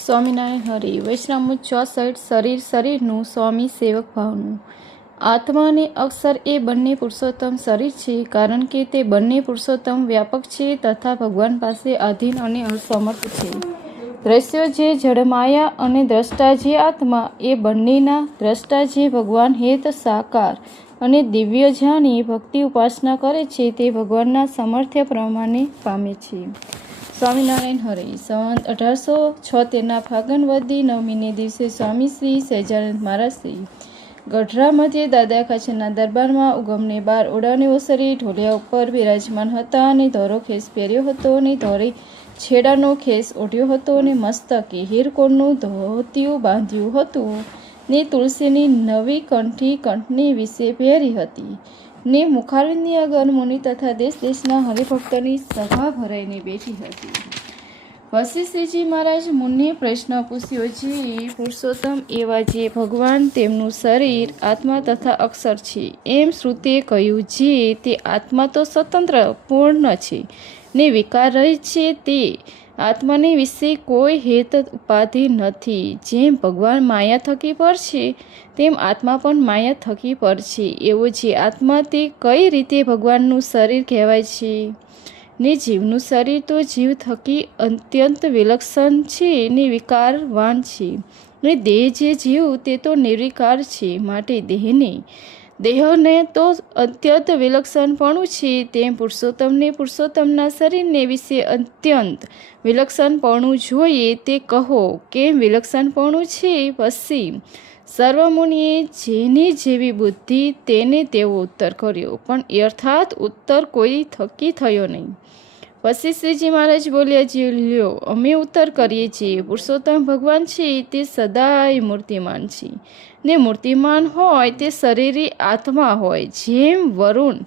સ્વામિનારાયણ હરિ વૈષ્ણવ 64 શરીરનું સ્વામી સેવક ભાવનું આત્મા અને અક્ષર એ બંને પુરુષોત્તમ શરીર છે, કારણ કે તે બંને પુરુષોત્તમ વ્યાપક છે તથા ભગવાન પાસે આધીન અને અસમર્થ છે. દ્રશ્યો જે જડમાયા અને દ્રષ્ટા જે આત્મા, એ બંનેના દ્રષ્ટા જે ભગવાન હેત સાકાર અને દિવ્ય જાણી ભક્તિ ઉપાસના કરે છે તે ભગવાનના સામર્થ્ય પ્રમાણે પામે છે. સ્વામિનારાયણ હરિ સંવત 1876 ફાગણ વદી 9મીને દિવસે સ્વામી શ્રી સહજાનંદ મહારાજ શ્રી ગઢડા મધ્યે દાદા ખાચરના દરબારમાં ઉગમને 12 ઓડાને ઓસરી ઢોલિયા ઉપર બિરાજમાન હતા અને ધોરો ખેસ પહેર્યો હતો અને ધોરી છેડાનો ખેસ ઓઢ્યો હતો અને મસ્તકે હીરકોણનું ધોતિયું બાંધ્યું હતું ને તુલસીની નવી કંઠની વિશે પહેરી હતી ને મુખારવિંદની આગળ મુનિ તથા દેશ દેશના હરિભક્તોની સભા ભરાઈને બેઠી હતી. વશિષ્ઠજી મહારાજ મુનિએ પ્રશ્ન પૂછ્યો, જે પુરુષોત્તમ એવા જે ભગવાન તેમનું શરીર આત્મા તથા અક્ષર છે, એમ શ્રુતિએ કહ્યું જે તે આત્મા તો સ્વતંત્ર પૂર્ણ છે ને વિકાર રહિત છે, તે આત્માને વિશે કોઈ હેત ઉપાધિ નથી. જેમ ભગવાન માયા થકી પર છે તેમ આત્મા પણ માયા થકી પર છે. એવો જે આત્મા તે કઈ રીતે ભગવાનનું શરીર કહેવાય છે ને જીવનું શરીર તો જીવ થકી અત્યંત વિલક્ષણ છે ને વિકારવાન છે ને દેહ જે જીવ તે તો નિર્વિકાર છે, માટે દેહને તો અત્યંત વિલક્ષણપણું છે. તેમ પુરુષોત્તમને પુરુષોત્તમના શરીરને વિશે અત્યંત વિલક્ષણપણું જોઈએ તે કહો, કેમ વિલક્ષણપણું છે? પછી સર્વમુનિએ જેની જેવી બુદ્ધિ તેને તેવો ઉત્તર કર્યો, પણ અર્થાત ઉત્તર કોઈ થકી થયો નહીં. પછી શ્રીજી મહારાજ બોલ્યા, જે લ્યો અમે ઉત્તર કરીએ છીએ. પુરુષોત્તમ ભગવાન છે તે સદાય મૂર્તિમાન છે ને મૂર્તિમાન હોય તે શરીરી આત્મા હોય. જેમ વરુણ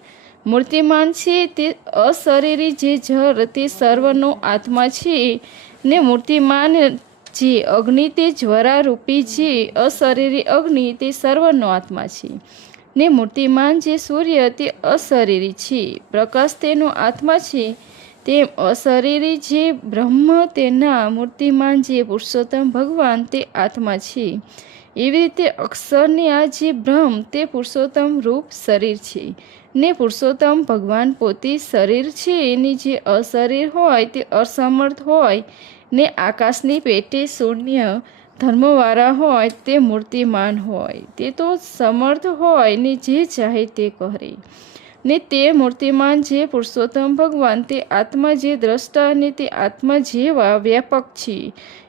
મૂર્તિમાન છે તે અશરીરી જે જળ તે સર્વનો આત્મા છે ને મૂર્તિમાન જે અગ્નિ તે જ્વરારૂપી જે અશરીરી અગ્નિ તે સર્વનો આત્મા છે ને મૂર્તિમાન જે સૂર્ય તે અશરીરી છે, પ્રકાશ તેનો આત્મા છે. તેમ અશરીરી જે બ્રહ્મ તેના મૂર્તિમાન જે પુરુષોત્તમ ભગવાન તે આત્મા છે. એવી રીતે અક્ષરની આ જે બ્રહ્મ તે પુરુષોત્તમ રૂપ શરીર છે ને પુરુષોત્તમ ભગવાન પોતે શરીર છે. એની જે અશરીર હોય તે અસમર્થ હોય ને આકાશની પેટે શૂન્ય ધર્મવાળા હોય તે મૂર્તિમાન હોય. તે તો સમર્થ હોય ને જે ચાહે તે કરે ને તે મૂર્તિમાન જે પુરુષોત્તમ ભગવાન તે આત્મા જે દ્રષ્ટા અને તે આત્મા જેવા વ્યાપક છે.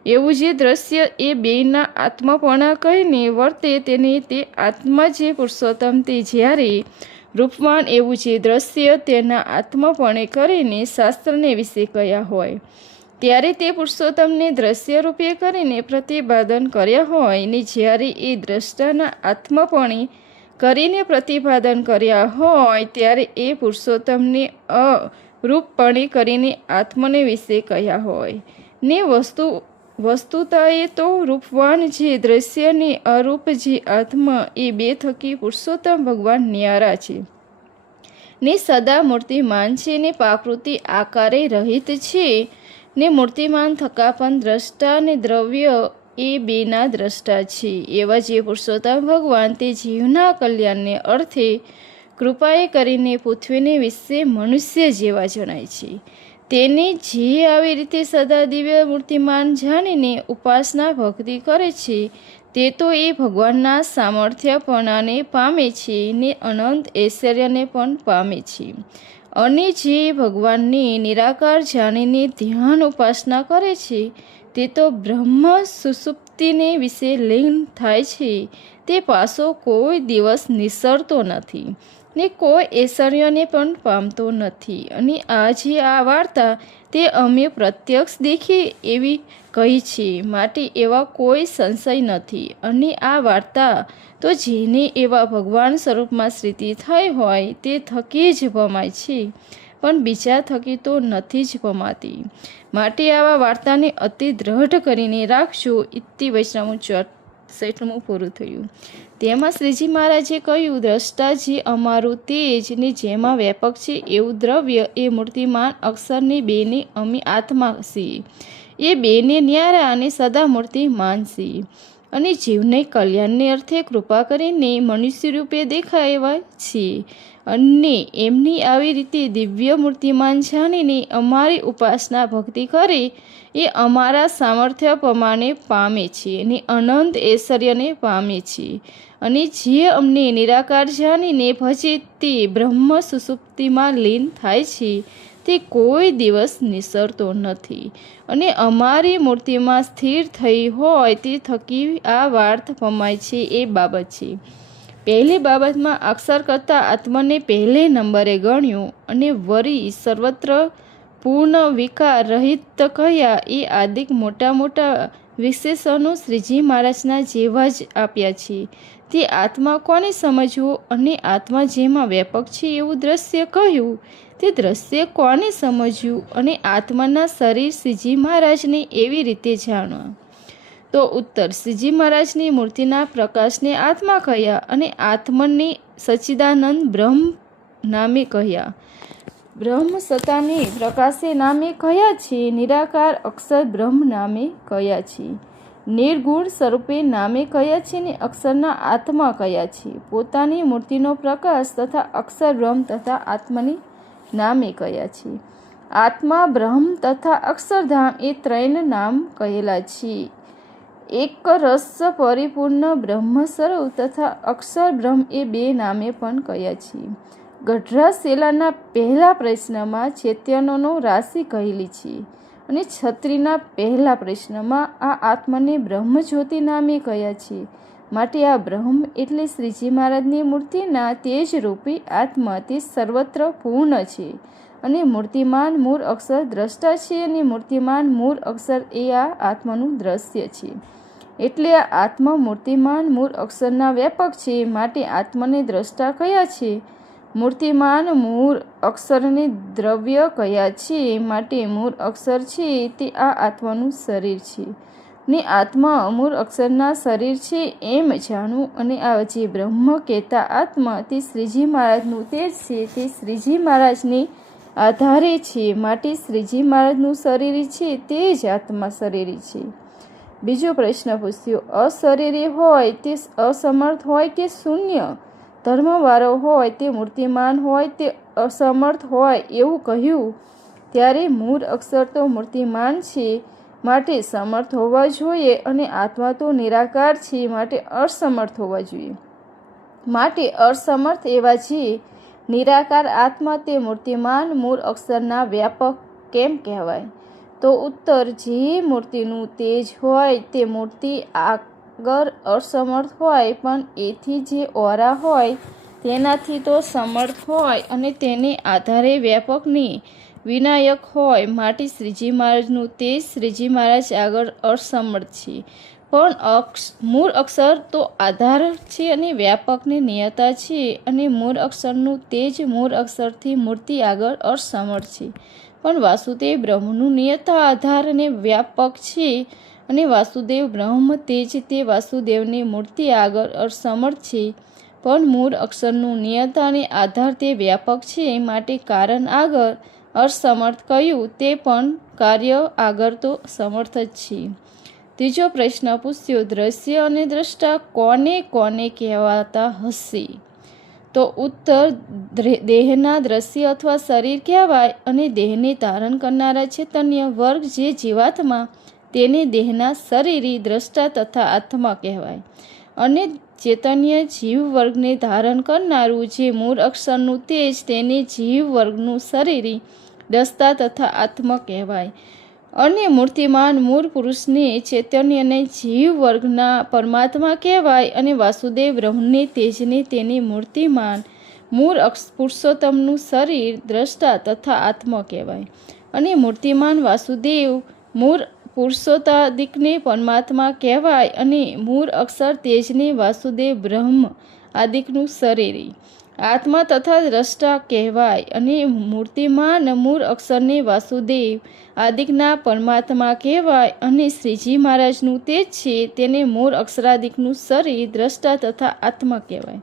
એવું જે દ્રશ્ય એ બેયના આત્માપણા કહીને વર્તે તેને તે આત્મા જે પુરુષોત્તમ તે જ્યારે રૂપવાન એવું જે દ્રશ્ય તેના આત્માપણે કરીને શાસ્ત્રને વિશે કયા હોય, ત્યારે તે પુરુષોત્તમને દ્રશ્ય રૂપે કરીને પ્રતિપાદન કર્યા હોય ને જ્યારે એ દ્રષ્ટાના આત્માપણે કરીને પ્રતિપાદન કર્યા હોય ત્યારે એ પુરુષોત્તમને અરૂપપણે કરીને આત્મને વિશે કહ્યા હોય ને વસ્તુતાએ તો રૂપવાન જે દ્રશ્ય ને અરૂપ જે આત્મા એ બે થકી પુરુષોત્તમ ભગવાન ન્યારા છે ને સદા મૂર્તિમાન છે ને પ્રાકૃતિ આકારે રહિત છે ને મૂર્તિમાન થકા પણ દ્રષ્ટા ને દ્રવ્ય એ બેના દ્રષ્ટા છે. એવા જે પુરુષોત્તમ ભગવાન તે જીવના કલ્યાણને અર્થે કૃપાએ કરીને પૃથ્વીને વિશે મનુષ્ય જેવા જણાય છે. તેને જે આવી રીતે સદા દિવ્ય મૂર્તિમાન જાણીને ઉપાસના ભક્તિ કરે છે તે તો એ ભગવાનના સામર્થ્યપણાને પામે છે ને અનંત ઐશ્વર્યને પણ પામે છે. અને જે ભગવાનની નિરાકાર જાણીને ધ્યાન ઉપાસના કરે છે તે તો બ્રહ્મ સુષુપ્તિને વિશે લીન થાય છે. તે પાછો કોઈ દિવસ નિસરતો નથી ને કોઈ ઐશ્વર્યને પણ પામતો નથી. અને આ વાર્તા તે અમે પ્રત્યક્ષ દેખી એવી કહી છે, માટે એવા કોઈ સંશય નથી. અને આ વાર્તા તો જેને એવા ભગવાન સ્વરૂપમાં સ્થિતિ થઈ હોય તે થકી જ પમાય છે, પણ બીજા થકી તો નથી જ પમાતી. માટે આવા વાર્તાને અતિ દ્રઢ કરીને રાખજો. ઇતિ વૈષ્ણવ 64 પૂરું થયું. તેમાં શ્રીજી મહારાજે કહ્યું, દ્રષ્ટા જે અમારું તેજ ને જેમાં વ્યાપક છે એવું દ્રવ્ય એ મૂર્તિમાન અક્ષરની બેને અમે આત્મા છીએ. એ બેને ન્યારા અને સદા મૂર્તિમાન છે, અને જીવને કલ્યાણને અર્થે કૃપા કરીને મનુષ્ય રૂપે દેખાય છે. અને એમની આવી રીતે દિવ્ય મૂર્તિમાન જાણીને અમારી ઉપાસના ભક્તિ કરે એ અમારા સામર્થ્ય પ્રમાણે પામે છે અને અનંત ઐશ્વર્યને પામે છે. અને જે અમને નિરાકાર જાણીને ભજે તે બ્રહ્મ સુષુપ્તિમાં લીન થાય છે, તે કોઈ દિવસ નિસરતો નથી. અને અમારી મૂર્તિમાં સ્થિર થઈ હોય તે થકી આ વાર્થ પમાય છે એ બાબત છે. પહેલી બાબતમાં અક્ષર કરતાં આત્માને પહેલે નંબરે ગણ્યો અને વરી સર્વત્ર પૂર્ણ વિકાર રહિત કહ્યા. એ આદિક મોટા મોટા વિશેષણો શ્રીજી મહારાજના જેવા જ આપ્યા છે. તે આત્મા કોને સમજવો અને આત્મા જેમાં વ્યાપક છે એવું દ્રશ્ય કહ્યું, તે દ્રશ્ય કોને સમજવું અને આત્માના શરીર શ્રીજી મહારાજને એવી રીતે જાણવા. તો ઉત્તર, શ્રીજી મહારાજની મૂર્તિના પ્રકાશને આત્મા કહ્યા અને આત્મને સચ્ચિદાનંદ બ્રહ્મ નામે કહ્યા. બ્રહ્મ સત્તાને પ્રકાશે નામે કહ્યા છે. નિરાકાર અક્ષર બ્રહ્મ નામે કહ્યા છે. નિર્ગુણ સ્વરૂપે નામે કહ્યા છે ને અક્ષરના આત્મા કહ્યા છે. પોતાની મૂર્તિનો પ્રકાશ તથા અક્ષર બ્રહ્મ તથા આત્માની નામે કહ્યા છે. આત્મા બ્રહ્મ તથા અક્ષરધામ એ ત્રણ નામ કહેલા છે. એક રસ પરિપૂર્ણ બ્રહ્મ સ્વરૂપ તથા અક્ષર બ્રહ્મ એ બે નામે પણ કહ્યા છે. ગઢડા શેલાના પહેલા પ્રશ્નમાં ચૈતન્યનો રાશિ કહેલી છે અને છત્રીના પહેલા પ્રશ્નમાં આ આત્માને બ્રહ્મજ્યોતિ નામે કહ્યા છે. માટે આ બ્રહ્મ એટલે શ્રીજી મહારાજની મૂર્તિના તેજ રૂપી આત્મા તે સર્વત્ર પૂર્ણ છે અને મૂર્તિમાન મૂળ અક્ષર દ્રષ્ટા છે અને મૂર્તિમાન મૂળ અક્ષર એ આ આત્માનું દ્રશ્ય છે. એટલે આ આત્મા મૂર્તિમાન મૂળ અક્ષરના વ્યાપક છે. માટે આત્માને દ્રષ્ટા કયા છે. મૂર્તિમાન મૂળ અક્ષરને દ્રવ્ય કયા છે. માટે મૂળ અક્ષર છે તે આ આત્માનું શરીર છે ને આત્મા અમૂળ અક્ષરના શરીર છે એમ જાણવું. અને આ જે બ્રહ્મ કહેતા આત્મા તે શ્રીજી મહારાજનું તેજ છે, તે શ્રીજી મહારાજને આધારે છે. માટે શ્રીજી મહારાજનું શરીર છે તે જ આત્મા શરીર છે. બીજો પ્રશ્ન પૂછ્યો, અશરીરી હોય તે અસમર્થ હોય કે શૂન્ય ધર્મવાળો હોય તે મૂર્તિમાન હોય તે અસમર્થ હોય એવું કહ્યું. ત્યારે મૂળ અક્ષર તો મૂર્તિમાન છે માટે સમર્થ હોવા જોઈએ અને આત્મા તો નિરાકાર છે માટે અસમર્થ હોવા જોઈએ. માટે અસમર્થ એવા જે નિરાકાર આત્મા તે મૂર્તિમાન મૂળ અક્ષરના વ્યાપક કેમ કહેવાય? તો ઉત્તર, જે મૂર્તિનું તેજ હોય તે મૂર્તિ આગળ અસમર્થ હોય પણ એથી જે ઓરા હોય તેનાથી તો સમર્થ હોય અને તેને આધારે વ્યાપકની વિનાયક હોય. માટે શ્રીજી મહારાજનું તેજ શ્રીજી મહારાજ આગળ અસમર્થ છે પણ મૂળ અક્ષર તો આધાર છે અને વ્યાપકની નિયતા છે અને મૂળ અક્ષરનું તેજ મૂળ અક્ષરથી મૂર્તિ આગળ અસમર્થ છે. પણ વાસુદેવ બ્રહ્મનું નિયતા આધાર અને વ્યાપક છે અને વાસુદેવ બ્રહ્મ તેજ તે વાસુદેવની મૂર્તિ આગળ અસમર્થ છે. પણ મૂળ અક્ષરનું નિયતા અને આધાર તે વ્યાપક છે માટે કારણ આગળ અસમર્થ કહ્યું તે પણ કાર્ય આગળ તો સમર્થ જ છે. ત્રીજો પ્રશ્ન પૂછ્યો, દ્રશ્ય અને દ્રષ્ટા કોને કોને કહેવાતા હશે? તો ઉત્તર, દેહના દ્રશ્ય અથવા શરીર કહેવાય અને દેહને ધારણ કરનારા ચૈતન્ય વર્ગ જે જીવાત્મા તેને દેહના શરીરી દ્રષ્ટા તથા આત્મા કહેવાય. અને ચૈતન્ય જીવ વર્ગને ધારણ કરનારું જે મૂળ અક્ષરનું તેજ તેને જીવ વર્ગનું શરીરી દ્રષ્ટા તથા આત્મા કહેવાય. અને મૂર્તિમાન મૂળ પુરુષને ચૈતન્યને જીવ વર્ગના પરમાત્મા કહેવાય. અને વાસુદેવ બ્રહ્મને તેજને તેને મૂર્તિમાન મૂળ પુરુષોત્તમનું શરીર દ્રષ્ટા તથા આત્મા કહેવાય. અને મૂર્તિમાન વાસુદેવ મૂળ પુરુષોત્તાદિકને પરમાત્મા કહેવાય. અને મૂળ અક્ષર તેજને વાસુદેવ બ્રહ્મ આદિકનું શરીરી આત્મા તથા દ્રષ્ટા કહેવાય. અને મૂર્તિમાન મૂળ અક્ષરને વાસુદેવ આદિકના પરમાત્મા કહેવાય. અને શ્રીજી મહારાજનું તેજ છે તેને મૂળ અક્ષરાદિકનું શરીર દ્રષ્ટા તથા આત્મા કહેવાય.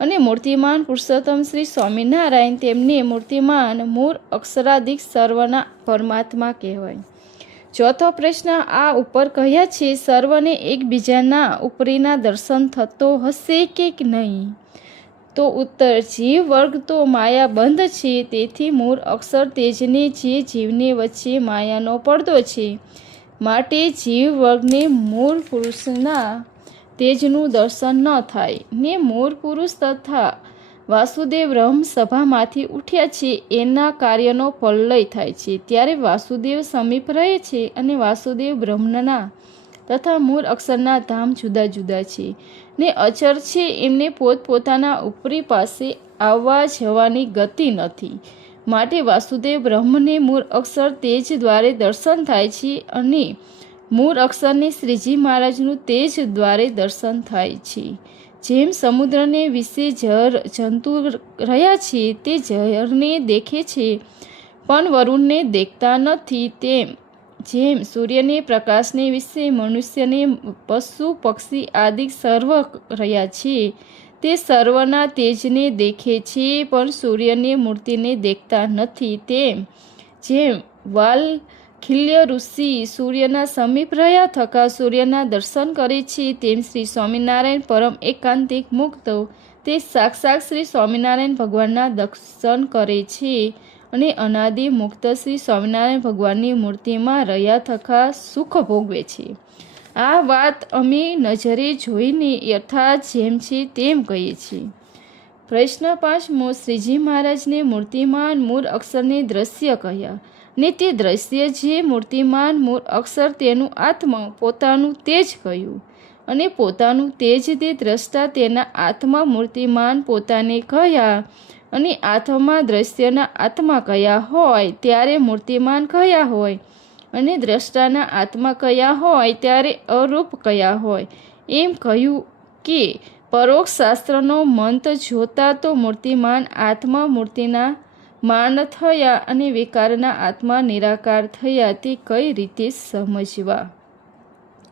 અને મૂર્તિમાન પુરુષોત્તમ શ્રી સ્વામિનારાયણ તેમને મૂર્તિમાન મૂળ અક્ષરાદિક સર્વના પરમાત્મા કહેવાય. ચોથો પ્રશ્ન આ ઉપર કહ્યા છે સર્વને એકબીજાના ઉપરીના દર્શન થતો હશે કે નહીં? તો ઉત્તર જીવ વર્ગ તો માયાબંધ છે, તેથી મૂળ અક્ષર તેજને જે જીવને વચ્ચે માયાનો પડદો છે, માટે જીવ વર્ગને મૂળ પુરુષના તેજનું દર્શન ન થાય. ને મૂળ પુરુષ તથા વાસુદેવ બ્રહ્મ સભામાંથી ઉઠ્યા છે એના કાર્યનો પ્રલય થાય છે, ત્યારે વાસુદેવ સમીપ રહે છે અને વાસુદેવ બ્રહ્મના તથા મૂળ અક્ષરના ધામ જુદા જુદા છે ને અચર છે, એમને પોતપોતાના ઉપરી પાસે આવવા જવાની ગતિ નથી, માટે વાસુદેવ બ્રહ્મને મૂળ અક્ષર તેજ દ્વારે દર્શન થાય છે અને મૂળ અક્ષરને શ્રીજી મહારાજનું તેજ દ્વારે દર્શન થાય છે. જેમ સમુદ્રને વિશે જંતુ રહ્યા છે તે ઝરને દેખે છે પણ વરુણને દેખતા નથી, તેમ જેમ સૂર્યને પ્રકાશને વિશે મનુષ્યને પશુ પક્ષી આદિ સર્વ રહ્યા છે તે સર્વના તેજને દેખે છે પણ સૂર્યની મૂર્તિને દેખતા નથી, તેમ જેમ વાલ્ખિલ્ય ઋષિ સૂર્યના સમીપ રહ્યા થકા સૂર્યના દર્શન કરે છે, તેમ શ્રી સ્વામિનારાયણ પરમ એકાંતિક મુક્ત તે સાક્ષાત શ્રી સ્વામિનારાયણ ભગવાનના દર્શન કરે છે અને અનાદિ મુક્ત શ્રી સ્વામિનારાયણ ભગવાનની મૂર્તિમાં રહ્યા થકા સુખ ભોગવે છે. આ વાત અમે નજરે જોઈને યથાર્થ જેમ છે તેમ કહીએ છીએ. પ્રશ્ન 5મો શ્રીજી મહારાજને મૂર્તિમાન મૂળ અક્ષરને દ્રશ્ય કહ્યા ને તે દ્રશ્ય જે મૂર્તિમાન મૂળ અક્ષર તેનું આત્મા પોતાનું તેજ કહ્યું અને પોતાનું તેજ તે દ્રષ્ટા તેના આત્મા મૂર્તિમાન પોતાને કહ્યા અને આત્મા દ્રશ્યના આત્મા કયા હોય ત્યારે મૂર્તિમાન કયા હોય અને દ્રષ્ટાના આત્મા કયા હોય ત્યારે અરૂપ કયા હોય, એમ કહ્યું કે પરોક્ષ શાસ્ત્રનો મંત જોતા તો મૂર્તિમાન આત્મા મૂર્તિના માન થયા અને વિકારના આત્મા નિરાકાર થયા, તે કઈ રીતે સમજવા?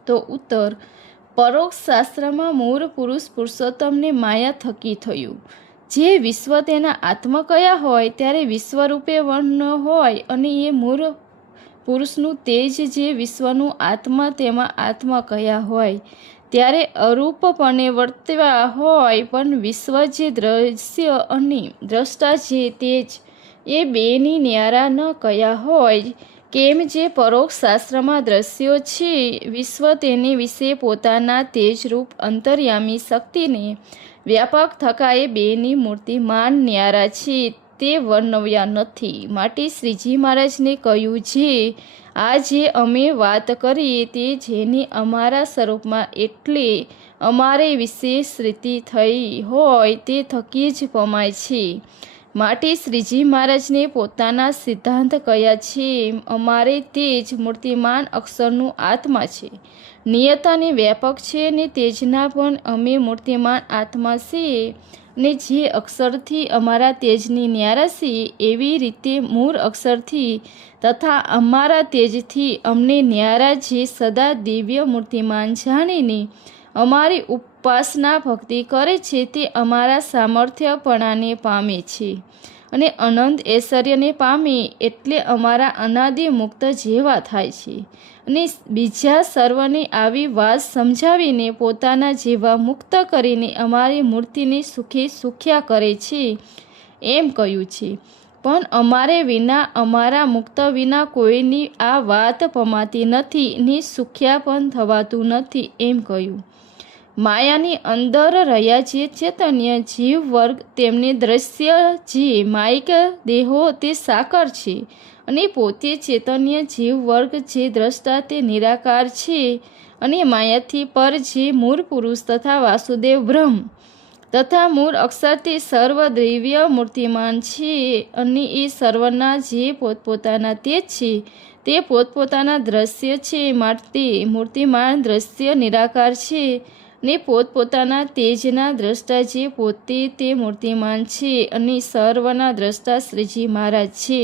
તો ઉત્તર પરોક્ષ શાસ્ત્રમાં મૂળ પુરુષ પુરુષોત્તમને માયા થકી થયું. જે વિશ્વ તેના આત્મા કયા હોય ત્યારે વિશ્વરૂપે વર્ણ હોય અને એ મૂળ પુરુષનું તેજ જે વિશ્વનું આત્મા તેમાં આત્મા કયા હોય ત્યારે અરૂપપણે વર્તવા હોય, પણ વિશ્વ જે દ્રશ્ય અને દ્રષ્ટા જે તેજ એ બેની ન્યારા ન કયા હોય, કેમ જે પરોક્ષ શાસ્ત્રમાં દ્રશ્યો છે વિશ્વ તેને વિશે પોતાના તેજરૂપ અંતર્યામી શક્તિને વ્યાપક થકા એ બેની મૂર્તિમાન ન્યારા છે તે વર્ણવ્યા નથી, માટે શ્રીજી મહારાજને કહ્યું જે આ જે અમે વાત કરીએ તે જેની અમારા સ્વરૂપમાં એટલે અમારે વિશેષ રીતિ થઈ હોય તે થકી જ પમાય છે, માટે શ્રીજી મહારાજને પોતાના સિદ્ધાંત કયા છે અમારે તે જ મૂર્તિમાન અક્ષરનું આત્મા છે, નિયત અને વ્યાપક છે ને તેજના પણ અમે મૂર્તિમાન આત્મા છીએ ને જે અક્ષરથી અમારા તેજની ન્યારા છીએ એવી રીતે મૂળ અક્ષરથી તથા અમારા તેજથી અમને ન્યારા જે સદા દિવ્ય મૂર્તિમાન જાણીને અમારી ઉપાસના ભક્તિ કરે છે તે અમારા સામર્થ્યપણાને પામે છે અને અનંત ઐશ્વર્યને પામે એટલે અમારા અનાદિ મુક્ત જેવા થાય છે અને બીજા સર્વને આવી વાત સમજાવીને પોતાના જેવા મુક્ત કરીને અમારી મૂર્તિને સુખે સુખ્યા કરે છે એમ કહ્યું છે, પણ અમારે વિના અમારા મુક્ત વિના કોઈની આ વાત પમાતી નથી ને સુખ્યા પણ થવાતું નથી એમ કહ્યું. માયાની અંદર રહ્યા જે ચૈતન્ય જીવ વર્ગ તેમને દ્રશ્ય જે માયિક દેહો તે સાકાર છે અને પોતે ચૈતન્ય જીવ વર્ગ જે દ્રષ્ટા તે નિરાકાર છે અને માયાથી પર જે મૂળ પુરુષ તથા વાસુદેવ બ્રહ્મ તથા મૂળ અક્ષર તે સર્વ દિવ્ય મૂર્તિમાન છે અને એ સર્વના જે પોતપોતાના તેજ છે તે પોતપોતાના દ્રશ્ય છે, માટે મૂર્તિમાન દ્રશ્ય નિરાકાર છે ને પોતપોતાના તેજના દ્રષ્ટા જે પોતે તે મૂર્તિમાન છે અને સર્વના દ્રષ્ટા શ્રીજી મહારાજ છે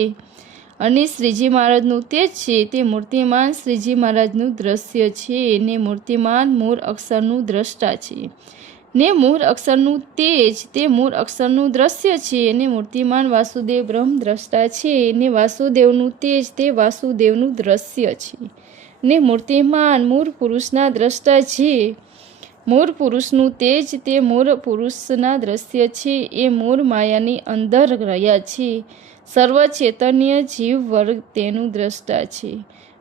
અને શ્રીજી મહારાજનું તેજ છે તે મૂર્તિમાન શ્રીજી મહારાજનું દ્રશ્ય છે ને મૂર્તિમાન મૂળ અક્ષરનું દ્રષ્ટા છે ને મૂળ અક્ષરનું તેજ તે મૂળ અક્ષરનું દ્રશ્ય છે ને મૂર્તિમાન વાસુદેવ બ્રહ્મ દ્રષ્ટા છે ને વાસુદેવનું તેજ તે વાસુદેવનું દ્રશ્ય છે. ને મૂર્તિમાન મૂળ પુરુષના દ્રષ્ટા છે. મૂળ પુરુષનું તેજ તે મૂળ પુરુષના દ્રશ્ય છે. એ મૂળ માયાની અંદર રહ્યા છે. સર્વ ચૈતન્ય જીવ વર્ગ તેનું દ્રષ્ટા છે.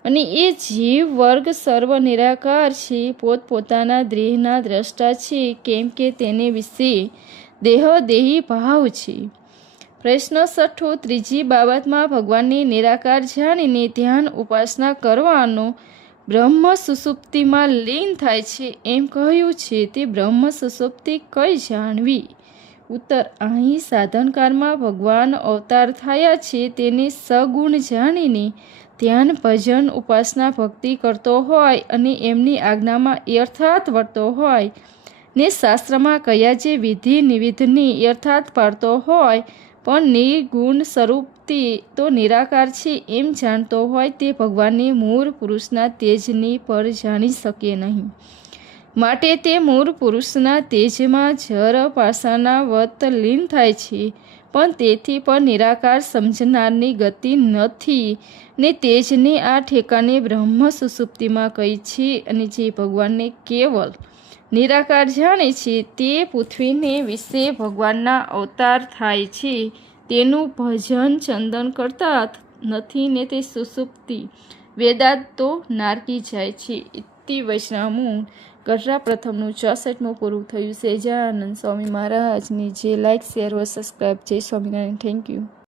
અને એ જીવ વર્ગ સર્વ નિરાકાર છે, પોતપોતાના દેહના દ્રષ્ટા છે, કેમ કે તેને વિશે દેહી ભાવ છે. પ્રશ્ન 6. ત્રીજી બાબતમાં ભગવાનને નિરાકાર જાણીને ધ્યાન ઉપાસના કરવાનો બ્રહ્મ સુષુપ્તિમાં લીન થાય છે એમ કહ્યું છે. તે બ્રહ્મ સુષુપ્તિ કઈ જાણવી? ઉત્તર. અહીં સાધનકારમાં ભગવાન અવતાર થયા છે તેને સગુણ જાણીને ધ્યાન ભજન ઉપાસના ભક્તિ કરતો હોય અને એમની આજ્ઞામાં યથાર્થ વર્તો હોય ને શાસ્ત્રમાં કયા જે વિધિ નિવિધની યથાર્થ પાડતો હોય પણ નિર્ગુણ સ્વરૂપથી તો નિરાકાર છે એમ જાણતો હોય તે ભગવાનને મૂળ પુરુષના તેજની પર જાણી શકે નહીં. માટે તે મૂળ પુરુષના તેજમાં જર પાસાના વત લીન થાય છે, પણ તેથી પણ નિરાકાર સમજનારની ગતિ નથી ને તેજને આ ઠેકાને બ્રહ્મ સુષુપ્તિમાં કહી છે. અને જે ભગવાનને કેવલ નિરાકાર જાણે છે તે પૃથ્વીને વિશે ભગવાનના અવતાર થાય છે તેનું ભજન ચંદન કરતા નથી ને તે સુષુપ્તિ વેદાંત તો નારકી જાય છે. ઇતિ વૈષ્ણવ ગઢડા પ્રથમનું 64મું પૂરું થયું. સહેજાનંદ સ્વામી મહારાજની જે. લાઇક, શેર વ સબસ્ક્રાઈબ. જય સ્વામિનારાયણ. Thank you.